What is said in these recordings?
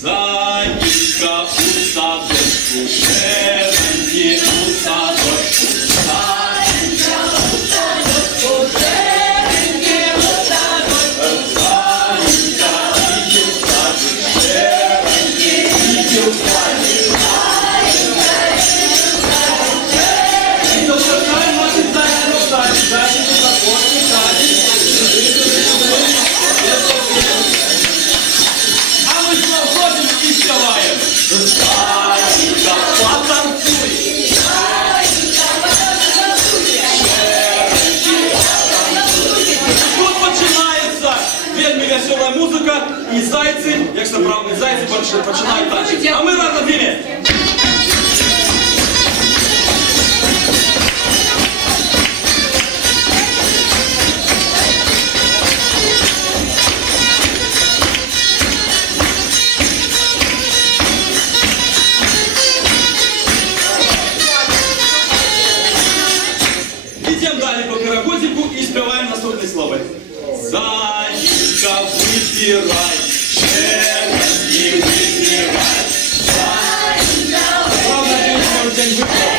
Зайка у садочку, шереньки у садочку. Зайка у садочку, шереньки у садочку. Зайка іди в садочку, шереньки іди в садочку. І запрошаємо наших зайців у садик. Зайчики заходять у садик. А ми знову ходимо і співаємо. Зайка, потанцуй. Зайка, потанцуй. Тут починається вельми весела музика, і зайці, якщо правильні зайці, починають танцювати. А ми разом з ними. Идем далее по карагодику и спеваем наступные слова. Зайка, выбирай, шереньки выбирай. Зайка, главное, день выбрал.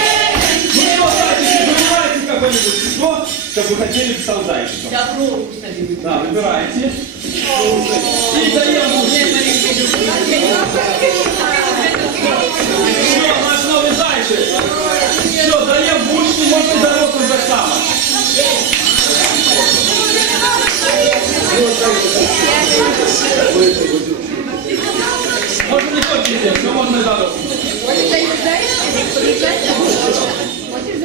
Ну что, зайчики, выбирайте какое-нибудь число, чтобы вы хотели стал зайчиком. Да, выбирайте. И даем мужчине. Все, наш новый зайчик. Все, даем мужчине, можно дорослым зайцам. Можно не только детям, все можно и дорослым.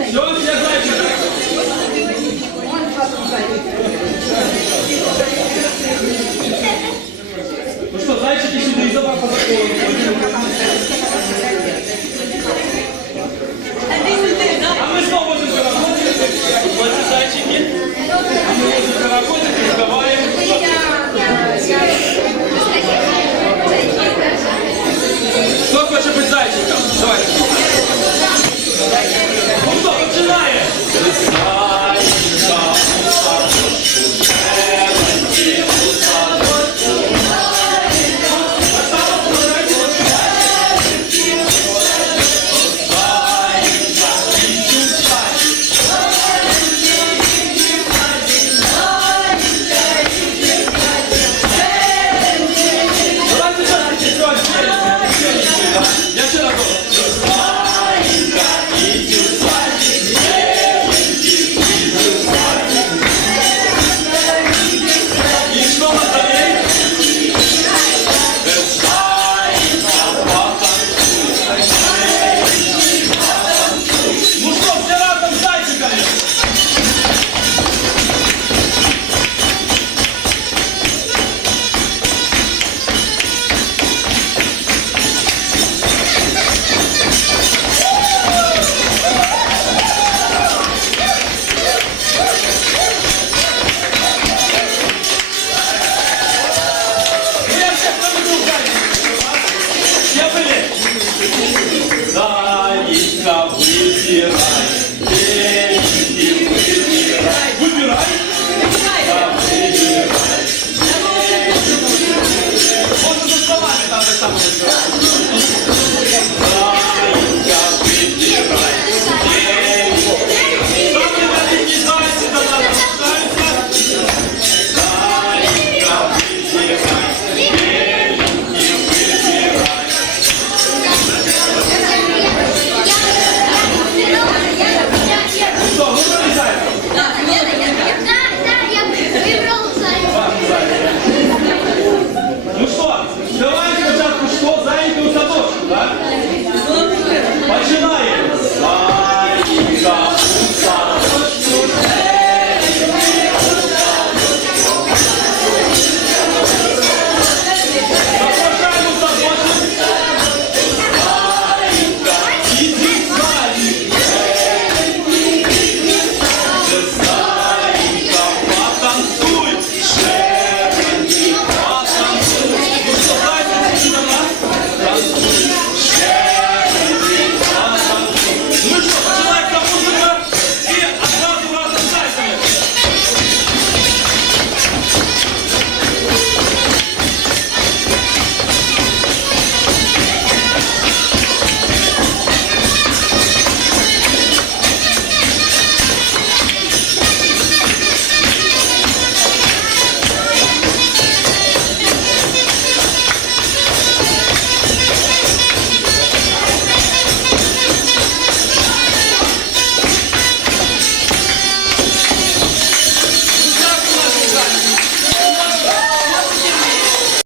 Все, все зайчики. Ну что, зайчики сюда и забрал по закону. А мы снова можем карагодить. Вот зайчики. А мы можем карагодить и разговариваем. Кто хочет быть зайчиком? Давайте. Ну что, начинаем. Зайка, садочку, шереньки у садочку. Я ще раз говорю. Зайка, іди в садик, шереньки іди в садик. І що на далі? Зайка, потанцуй, шереньки потанцуй. Ну що, все разом з зайчиками? Зайка, выбирай, деньги выбирай. Выбирай? Да, выбирай. Можно за словами там так само выбирать. Зайка, выбирай, деньги. Самые маленькие зайцы до нас рождаются. Зайка, выбирай, деньги выбирай. Что, выбрали зайцев? Да, я выбрал зайца. Ну что, давай.